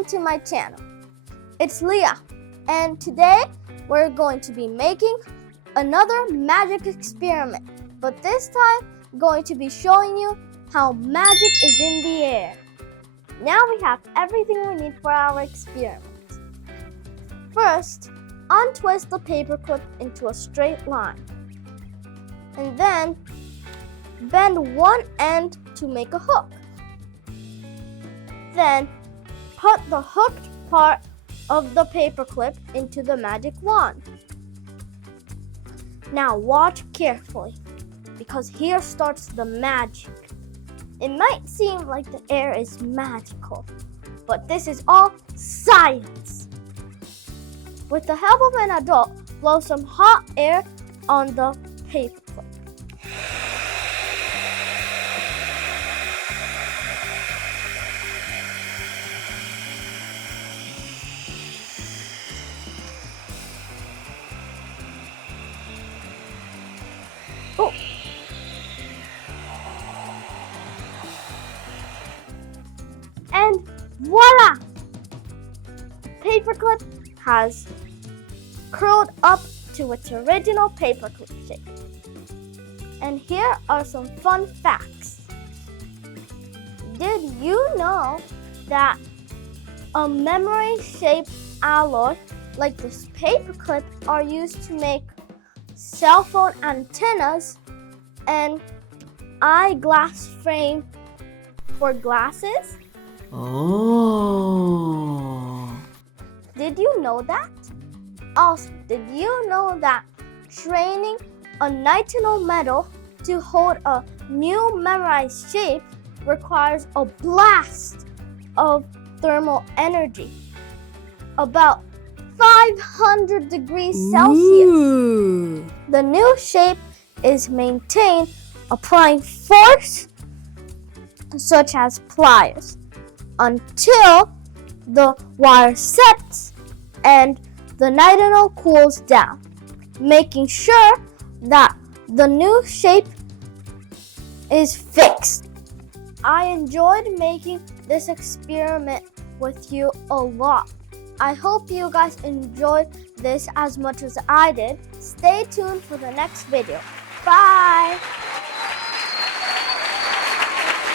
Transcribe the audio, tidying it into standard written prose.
welcome to my channel. It's Liah, and today we're going to be making another magic experiment, but this time I'm going to be showing you how magic is in the air. Now we have everything we need for our experiment. First, untwist the paperclip into a straight line, and then bend one end to make a hook. Then put the hooked part of the paperclip into the magic wand. Now watch carefully, because here starts the magic. It might seem like the air is magical, but this is all science. With the help of an adult, blow some hot air on the paperclip. Oh. And voila! Paperclip has curled up to its original paperclip shape. And here are some fun facts. Did you know that a memory-shaped alloy like this paperclip are used to make cell phone antennas and eyeglass frame for glasses? Oh. Did you know that? Also, did you know that training a nitinol metal to hold a new memorized shape requires a blast of thermal energy, about 500 degrees Celsius? Ooh. The new shape is maintained applying force, such as pliers, until the wire sets and the nitinol cools down, making sure that the new shape is fixed. I enjoyed making this experiment with you a lot. I hope you guys enjoyed this as much as I did. Stay tuned for the next video. Bye!